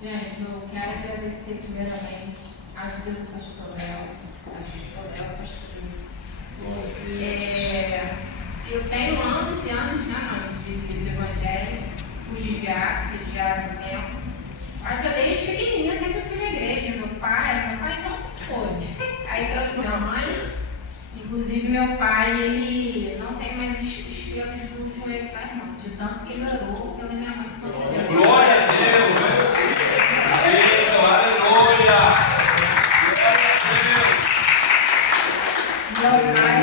Gente, eu quero agradecer primeiramente a vida do pastor Léo, eu tenho anos e anos, né, mãe, de evangelho, fui desviado no tempo, mas eu desde pequenininha sempre fui na igreja, meu pai então sempre foi. Aí trouxe minha mãe, inclusive meu pai, ele não tem mais os pelos do joelho, tá, irmão? De tanto que ele orou, eu e minha mãe se converteram. Glória a Deus! Meu pai,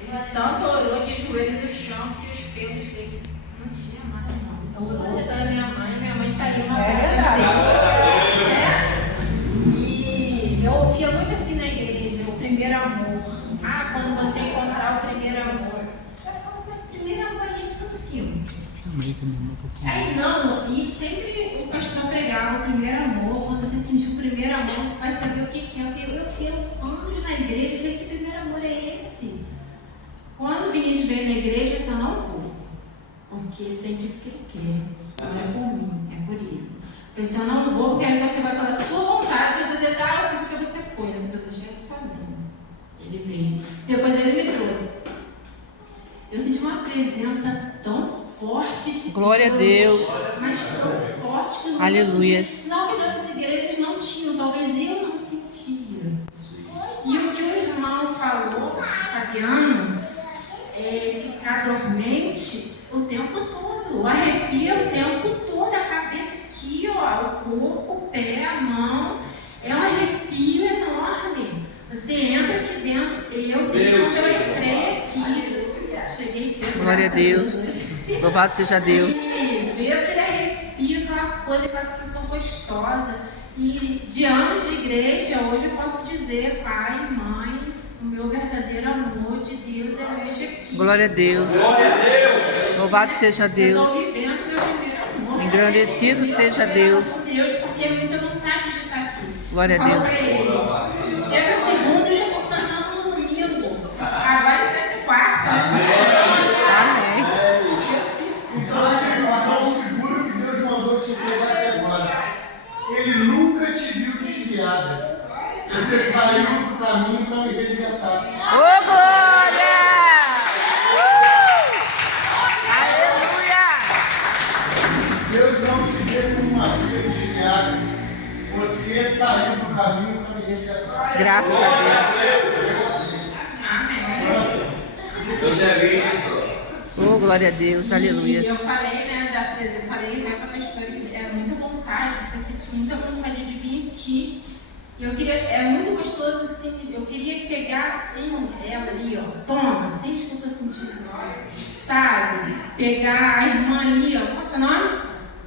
ele tanto orou de joelho no chão que os pelos dele não tinha mais, não. Orou pela minha mãe tá aí, uma pessoa dele. E eu ouvia muito assim na igreja, o primeiro amor. Ah, quando você encontrar o primeiro amor. Eu falo, mas o primeiro amor é esse que eu sinto. Aí não, e sempre o pastor pregava o primeiro amor. Quando você sentir o primeiro amor, você vai saber o que é. Eu ando na igreja e falei, que primeiro amor é esse? Quando o Vinícius veio na igreja, eu disse, eu não vou. Porque ele tem que ir porque ele quer. Não é por mim, é por ele. Eu falei, eu não vou, porque aí você vai pela sua vontade. E vai dizer, eu fui porque você foi. Mas eu deixei ele sozinho. Ele veio. Depois ele me trouxe. Eu senti uma presença tão forte de Glória Deus, a Deus. mas tão forte que eu Aleluias. não que outras igrejas não tinham, talvez eu não sentia. E o que o irmão falou, Fabiano, é ficar dormente o tempo todo, arrepia o tempo todo, a cabeça aqui, ó, o corpo, o pé, a mão, é um arrepio enorme. Você entra aqui dentro, desde quando eu entrei aqui, cheguei cedo. Glória a Deus. Louvado seja Deus. E veio aquele arrepio, aquela coisa, aquela sensação gostosa. E de anos de igreja, hoje eu posso dizer, pai, mãe, o meu verdadeiro amor de Deus é hoje aqui. Glória a Deus. Louvado seja Deus. Eu estou vivendo meu primeiro amor. Engrandecido seja Deus. Deus, porque é muita vontade de estar aqui. Glória a Deus. Chega segunda e já estou pensando no domingo. Agora está de quarta. Amém. Então seguro que Deus mandou te pegar até agora. Ele nunca te viu desviada. Você saiu do caminho para me resgatar. Ô, glória! Aleluia! Deus não te vê como uma filha desviada. Você saiu do caminho para me resgatar. Graças a Deus. Deus é lindo. Oh, glória a Deus, aleluia. E eu falei, né, para a pastora que é muita vontade, você sente muita vontade de vir aqui. E eu queria, é muito gostoso assim, eu queria pegar assim, ela ali, ó, toma, sente que eu tô sentindo, sabe? Pegar a irmã ali, ó, qual é o seu nome?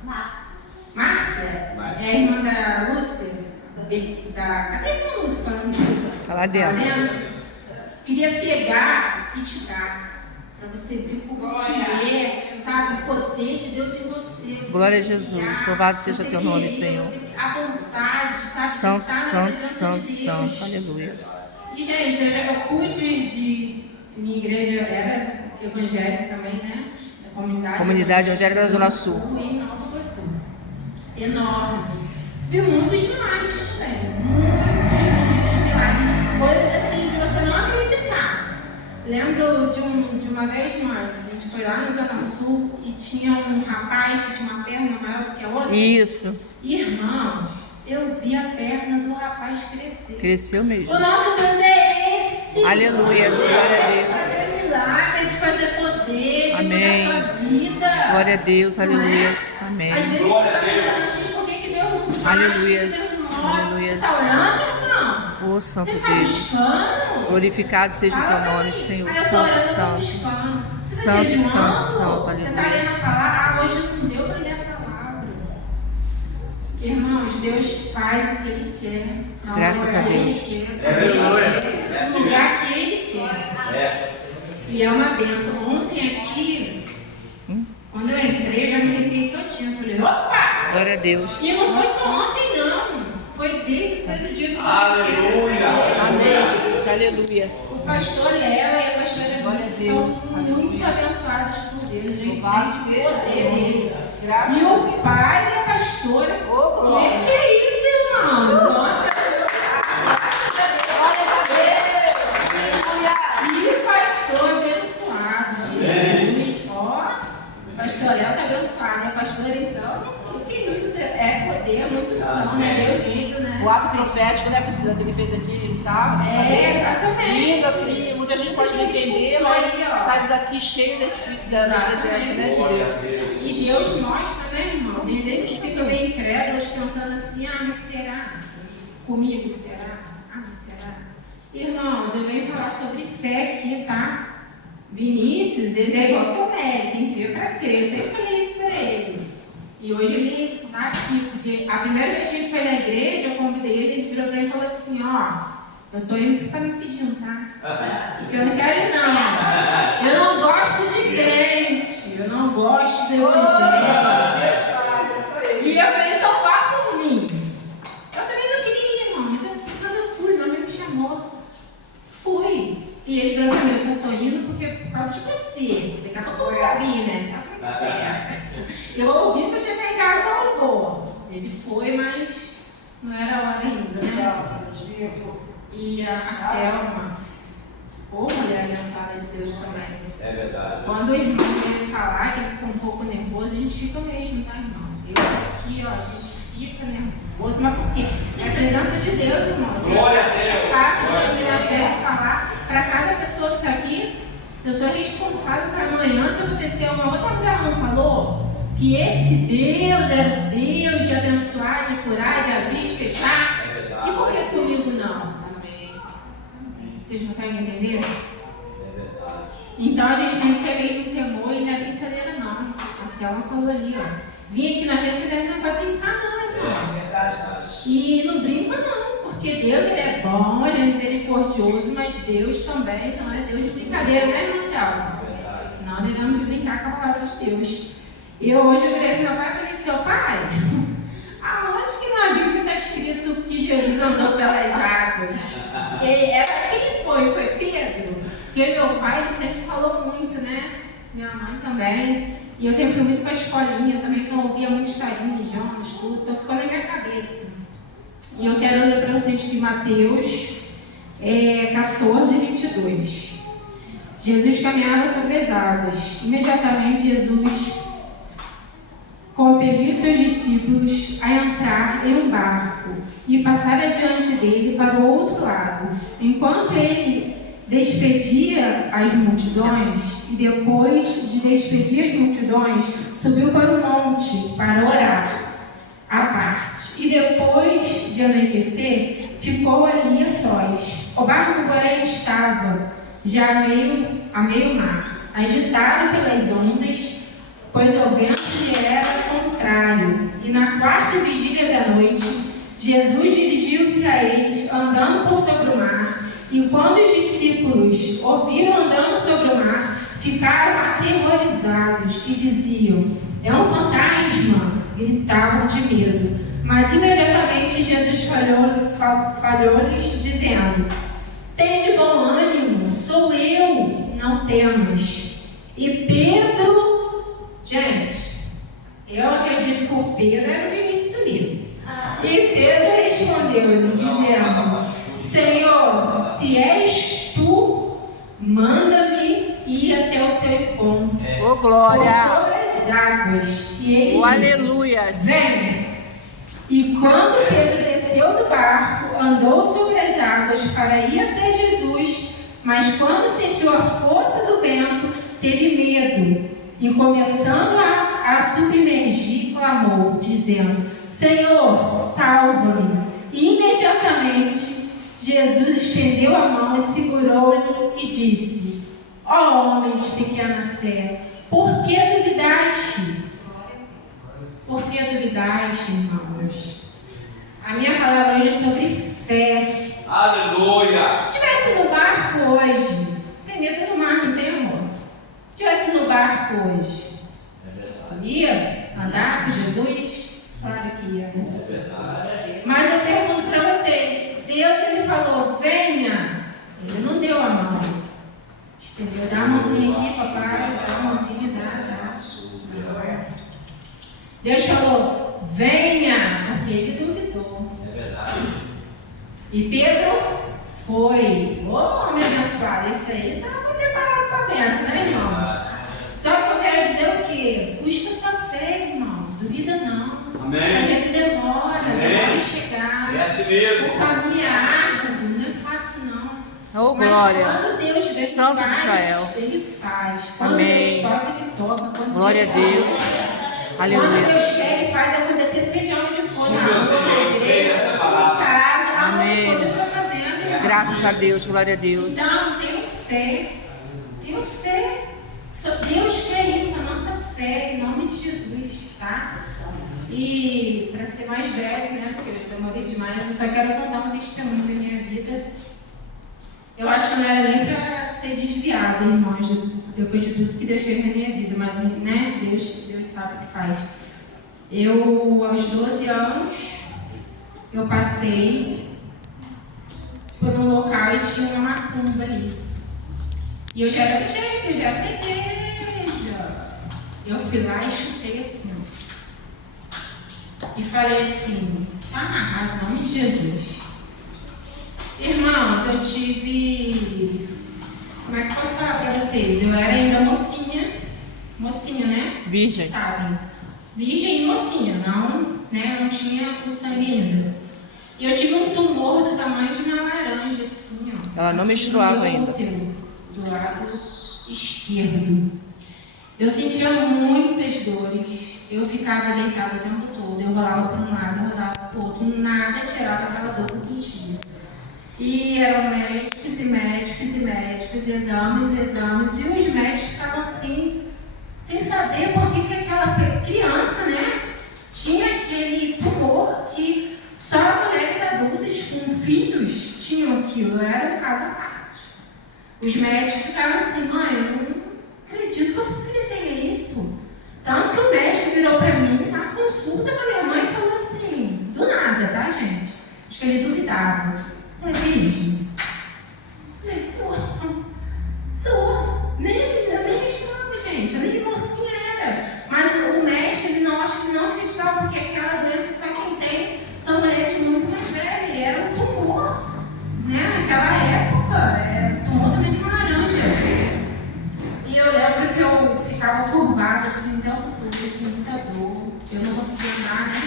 Márcia? É a irmã da Lúcia? Cadê a irmã Lúcia falando? Tá lá dentro. Queria pegar e te dar. Para você ver como que é, sabe, o poder de Deus em você. Glória a Jesus. Louvado seja teu nome, Senhor. A vontade, sabe? Santo, santo, santo, santo. Aleluia. E, gente, eu fui de minha igreja era evangélica também, né? Comunidade evangélica da Zona Sul. Em Nova Iguaçu. Enorme. Vi muitos milagres também. Muitos milagres. Coisas assim de você não acreditar. Lembro de uma vez, mãe, que a gente foi lá no Zona Sul e tinha um rapaz que tinha uma perna maior do que a outra. Isso. Irmãos, eu vi a perna do rapaz crescer. Cresceu mesmo. O nosso Deus é esse. Aleluia, glória a Deus. É milagre de fazer poder, de Amém. mudar sua vida. Glória a Deus, aleluia. Amém. Às vezes a gente está pensando assim, por que Deus não faz? Aleluia, Por que Deus não move? aleluia. Você está orando, irmão? Ô, Santo Você está Deus. buscando? Glorificado seja o teu nome, Senhor. Aí eu tô Santo, orando, santo. buscando. Você Santo, tá jejuando? santo, santo, Você está aleluia. lendo a palavra? Hoje não deu para ler a palavra. Irmãos, Deus faz o que Ele quer. Na Graças hora a que Ele Deus. quer, no lugar que Ele quer. E é uma bênção. Ontem aqui, quando eu entrei, já me falei, opa! Glória a Deus. E não foi só ontem, não. Foi desde o primeiro dia que eu Aleluia. Amém, Jesus. Aleluias. O pastor Léo e a pastora Glória a Bíblia Deus. são muito abençoados por Deus. A gente Louvado sente o seja poder deles. Graças E a o Deus. pai da pastora. Ô, glória. Que é isso, irmão? Glória E pastor abençoado, Jesus. Ó, o pastor Léo está abençoado, né? Pastor, então, que isso? É poder, muito unção, né? Deus usa, né? O ato profético, né, Priscila, que ele fez aqui, tá? Exatamente. Lindo, assim, muita gente pode não entender, mas sai daqui cheio da Espírito da presença, né, de Deus. E Deus mostra, né, irmão? Tem gente que fica bem incrédulos pensando assim, ah, mas será? Comigo será? Ah, mas será? Irmãos, eu venho falar sobre fé aqui, tá? Vinícius, ele é igual Tomé, tem que vir para crer. Eu sempre falei isso para ele. E hoje ele está aqui, porque a primeira vez que a gente foi na igreja, eu convidei ele virou para mim e falou assim, ó, eu tô indo o que você está me pedindo, tá? Porque eu não quero ir, não. Eu não gosto de crente, eu não gosto do evangelho. E eu falei, então vá por mim. Eu também não queria ir, irmão, mas quando eu fui, meu amigo me chamou. Fui. E ele virou para mim, eu estou indo porque por causa de você. Daqui a pouco eu vou ouvir, né? Eu ouvi se eu chegar em casa, eu não vou. Ele foi, mas não era hora ainda, né? E a Selma, mulher abençoada de Deus também. É verdade. Quando o irmão veio falar que ele ficou um pouco nervoso, a gente fica mesmo, tá, irmão? Eu aqui, ó, a gente fica nervoso, mas por quê? É a presença de Deus, irmão. Glória a Deus. É fácil de abrir a fé de falar para cada pessoa que está aqui. Eu sou responsável para amanhã se acontecer uma outra coisa. Ela não falou que esse Deus era o Deus de abençoar, de curar, de abrir, de fechar. É verdade. E por que comigo não? Vocês conseguem entender? É verdade. Então a gente tem que ter mesmo temor e não é brincadeira não. A Selma falou ali, ó. Vim aqui na festa dele, não vai brincar não, irmão. E não brinca não, porque Deus ele é bom, ele é misericordioso, mas Deus também não é Deus de brincadeira, né, irmão Selma? Não devemos de brincar com a palavra de Deus. Hoje eu virei para meu pai e falei, seu pai, aonde que na Bíblia está escrito que Jesus andou pelas águas? Quem foi? Foi Pedro? Porque meu pai ele sempre falou muito, né? Minha mãe também. E eu sempre fui muito para a escolinha também, então eu ouvia muito historinha, Jonas, tudo, então ficou na minha cabeça. E eu quero ler para vocês que Mateus 14, 22. Jesus caminhava sobre as águas. Imediatamente Jesus compeliu seus discípulos a entrar em um barco e passar adiante dele para o outro lado, enquanto ele despedia as multidões, e depois de despedir as multidões, subiu para o monte para orar à parte. E depois de anoitecer, ficou ali a sós. O barco, porém, estava já a meio mar, agitado pelas ondas, pois o vento lhe era contrário. E na quarta vigília da noite, Jesus dirigiu-se a eles, andando por sobre o mar. E quando os discípulos ouviram andando sobre o mar, ficaram aterrorizados e diziam, é um fantasma, gritavam de medo. Mas imediatamente Jesus falhou-lhes, dizendo, tende bom ânimo, sou eu, não temas. E Pedro, gente, eu acredito que o Pedro era o Vinícius do livro. E Pedro respondeu-lhe, dizendo, Senhor, se és tu, manda-me ir até o seu encontro. Ô, glória. Por sobre as águas. E ele Ô, disse, aleluia. vem. E quando Pedro desceu do barco, andou sobre as águas para ir até Jesus, mas quando sentiu a força do vento, teve medo. E começando a submergir, clamou, dizendo, Senhor, salva-me. E imediatamente Jesus estendeu a mão e segurou-lhe e disse, ó homem de pequena fé, por que duvidaste? Por que duvidaste, irmãos? A minha palavra hoje é sobre fé. Aleluia. Se estivesse no barco hoje, tem medo do mar, não tem, amor? Se estivesse no barco hoje, ia? andar com Jesus? Claro que ia, né? É verdade. Mas eu pergunto para vocês, Deus ele falou, venha. Ele não deu a mão. Entendeu? Dá a mãozinha aqui, papai, dá a mãozinha, dá. Deus falou, venha, porque ele duvidou. É verdade. E Pedro foi. Ô, homem abençoado, esse aí estava preparado para a bênção, né, irmãos? Só que eu quero dizer o quê? Busca a sua fé, irmão. Duvida não. Amém. Às vezes demora Amém. em chegar. É assim mesmo. O caminho é árduo, não é fácil não. Oh, Mas glória. quando Deus vê que Santo de faz, Israel. Ele faz. Quando Amém. Deus toca, Ele toca. Quando Glória Deus a Deus. Quando Aleluia. Deus quer, Ele faz acontecer, seja onde for, Sim, na meu rua, Senhor, na eu creio igreja, nessa em palavra. casa, aonde Amém. for, Deus está fazendo. irmão. Graças a Deus, glória a Deus. Então, tenho fé. Tenho fé. Deus quer isso, a nossa fé, em nome de Jesus, tá? E, para ser mais breve, né, porque eu demorei demais, eu só quero contar um testemunho da minha vida. Eu acho que não era nem para ser desviada, irmãos, depois de tudo que Deus fez na minha vida, mas, né, Deus sabe o que faz. Eu, aos 12 anos, eu passei por um local e tinha uma macumba ali. E eu já era do jeito, eu já era da igreja. Eu fui lá e chutei assim, e falei assim, tá amarrado, em nome de Jesus. Irmãos, eu tive... Como é que eu posso falar pra vocês? Eu era ainda mocinha, né? Virgem. Sabem? Virgem e mocinha, não tinha o sangue ainda. E eu tive um tumor do tamanho de uma laranja, assim, ó. Ela não menstruava ainda. Do lado esquerdo. Eu sentia muitas dores. Eu ficava deitada o tempo todo. Eu rolava para um lado, eu rolava para o outro. Nada tirava aquela dor que eu sentia. E eram médicos e médicos e médicos, exames e exames. E os médicos ficavam assim, sem saber por que aquela criança, né, tinha aquele tumor que só mulheres adultas com filhos tinham aquilo. Era um caso à parte. Os médicos ficavam assim, mãe, eu não acredito que a sua filha tenha isso. Tanto que o médico virou para mim na consulta com a minha mãe e falou assim, do nada, tá, gente? Acho que ele duvidava. Você é virgem? Eu falei, sou. Eu nem estava, gente. Eu nem mocinha era. Mas o médico, ele não acreditava, porque aquela doença só quem tem são mulheres muito mais velhas. E era um tumor, né? Naquela época, era tumor também de uma laranja. E eu lembro que eu ficava curvada assim o tempo todo, com muita dor. Eu não conseguia andar, né?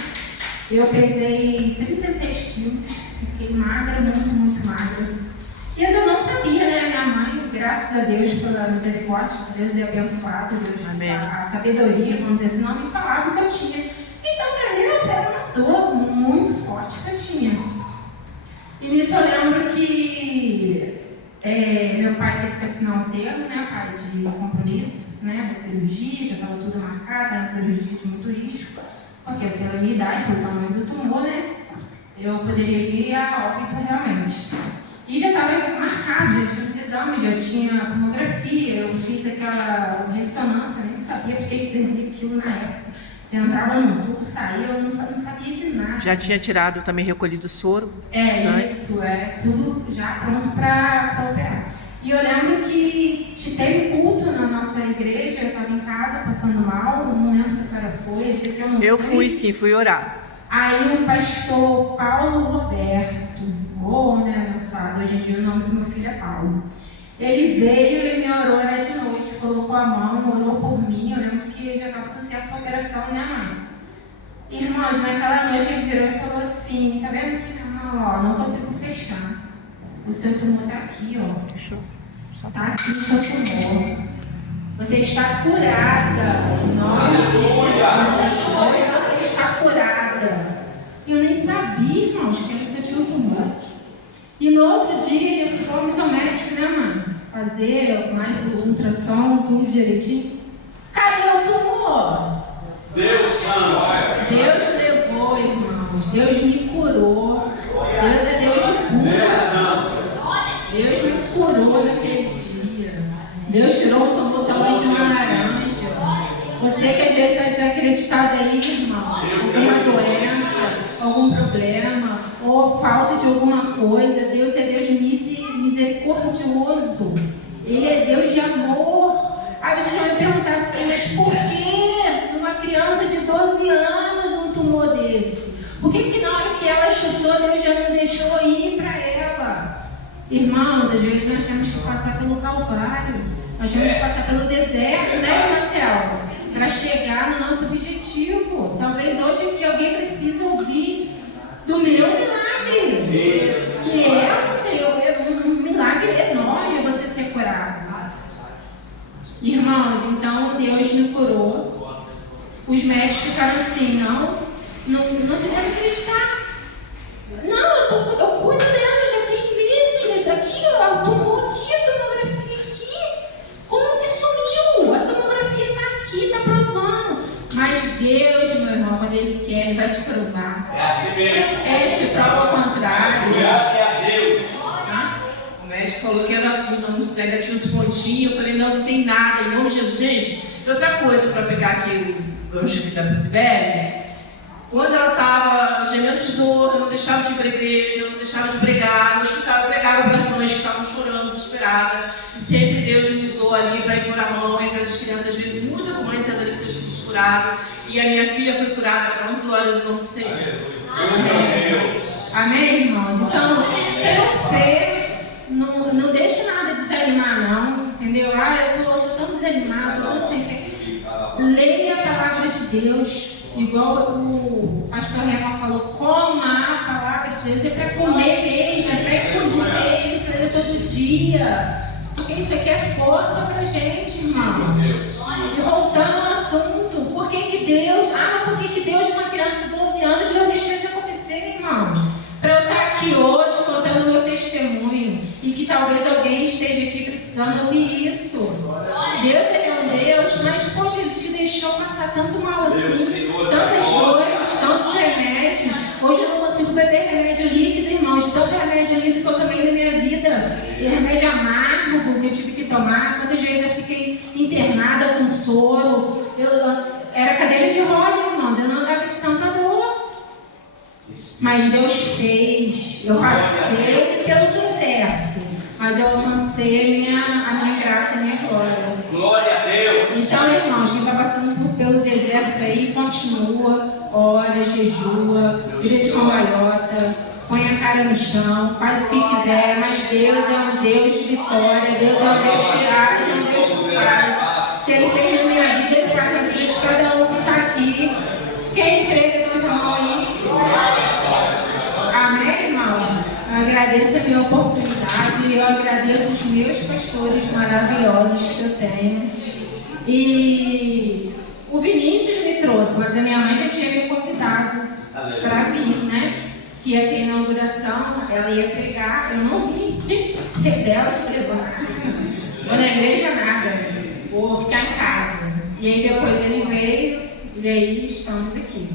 Eu pesei 36 quilos, fiquei magra, muito magra. E eu não sabia, né? Minha mãe, graças a Deus, pela misericórdia de Deus e abençoada, Deus, a sabedoria, vamos dizer assim, não me falava o que eu tinha. Então, para mim, eu era uma dor muito forte que eu tinha. E nisso eu lembro que meu pai teve que assinar um termo, né, pai, de compromisso, né, da cirurgia, já estava tudo marcado, era uma cirurgia de muito risco, porque pela minha idade, pelo tamanho do tumor, né, eu poderia vir a óbito realmente. E já estava marcado, já tinha os exames, já tinha tomografia, eu fiz aquela ressonância, nem sabia porque você via aquilo na época. Você entrava no tubo, saía, eu não sabia de nada. Já tinha tirado, também recolhido soro? Sangue. Isso, tudo já pronto para operar. E eu lembro que teve culto na nossa igreja, eu estava em casa passando mal, não lembro se a senhora foi, eu sei que eu não fui. Eu fui sim, fui orar. Aí o pastor Paulo Roberto, né, abençoado, hoje em dia o nome do meu filho é Paulo. Ele veio e me orou, era de noite, colocou a mão, orou por mim. Eu lembro que já estava tudo certo para a operação, né, mãe? Irmãos, naquela noite ele virou e falou assim, tá vendo aqui, ó, não consigo fechar. O seu tumor está aqui, ó. Fechou. Está aqui o seu tumor. Você está curada. Em nome de Jesus, você está curada. E eu nem sabia, irmãos, que eu tinha um tumor. E no outro dia, fomos ao médico, né, mãe? Fazer mais o ultrassom, tudo direitinho. Cadê o tumor? Deus santo. Deus levou, irmãos. Deus me curou. Deus é Deus de cura. Deus santo. Deus me curou naquele dia. Deus tirou o tumor tamanho de uma laranja. Você Você que às vezes está desacreditado aí, irmão, alguma doença, algum problema, ou falta de alguma coisa, Deus é Deus misericordioso. Ele é Deus de amor. Aí você já vai perguntar assim, mas por que numa criança de 12 anos um tumor desse? Por que na hora que ela chutou, Deus já não deixou ir para ela? Irmãos, às vezes nós temos que passar pelo Calvário. Nós temos que passar pelo deserto, né, Marcelo? Para chegar no nosso objetivo. Talvez hoje que alguém precisa ouvir do meu milagre. Que é, Senhor, um milagre enorme você ser curado. Irmãos, então Deus me curou. Os médicos ficaram assim, não fizeram acreditar. Não, eu cuido dela, já tem meses. Aqui, ó, o tumor aqui, a tomografia aqui. Como que sumiu? A tomografia está aqui, está provando. Mas Deus, meu irmão, quando Ele quer, Ele vai te provar. É assim mesmo. Ele te prova o contrário. Glória a Deus. O médico falou que era no muscular, tinha uns pontinhos. Eu falei, não tem nada, em nome de Jesus. Gente, e outra coisa para pegar aqui o gancho aqui da Sibeli. Quando ela estava gemendo de dor, eu não deixava de ir para a igreja, eu não deixava de pregar. No hospital eu pregava para as mães que estavam chorando, desesperadas. E sempre Deus me usou ali para impor a mão em aquelas crianças. Às vezes, muitas mães sendo ali com seus filhos curados. E a minha filha foi curada para a glória do nome do Senhor. Amém. Amém, irmãos? Então, tenham fé. Não deixe nada desanimar, não. Entendeu? Eu estou tão desanimado, estou tão sem fé. Leia a palavra de Deus. Igual o pastor Renan falou, coma a palavra de Deus, é para comer mesmo, é para engolir mesmo, para ler todo dia. Porque isso aqui é força para a gente, irmão. E voltando ao assunto, por que Deus, por que Deus, numa criança de 12 anos, não deixou isso acontecer, irmãos? Para eu estar aqui hoje contando o meu testemunho e que talvez alguém esteja aqui precisando ouvir isso. Deus, Ele é um Deus, mas poxa, Ele te deixou passar tanto mal assim, tantas dores, tantos remédios. Hoje eu não consigo beber remédio líquido, irmãos, de tanto remédio líquido que eu tomei na minha vida. E remédio amargo que eu tive que tomar. Quantas vezes eu fiquei internada com soro. Era cadeira de roda, irmãos, eu não andava de tanta dor. Mas Deus fez, eu passei pelo deserto, mas eu alcancei a minha graça, a minha glória. Glória a Deus. Então, irmãos, quem está passando pelo deserto aí, continua, ora, jejua, vira de cambalhota, põe a cara no chão, faz o que quiser, mas Deus é um Deus de vitória, Deus é um Deus que age, é um Deus que faz. Se Ele fez na minha vida, Ele faz na vida de cada um que está aqui. Quem crê, levanta a mão aí. Amém, irmãos? Eu agradeço a minha oportunidade, eu agradeço os meus pastores maravilhosos que eu tenho. E o Vinícius me trouxe, mas a minha mãe já tinha me convidado para vir, né? Que ia ter inauguração, ela ia pregar, eu não vim. Rebelde, vou na igreja nada, vou ficar em casa. E aí depois ele veio, e aí estamos aqui.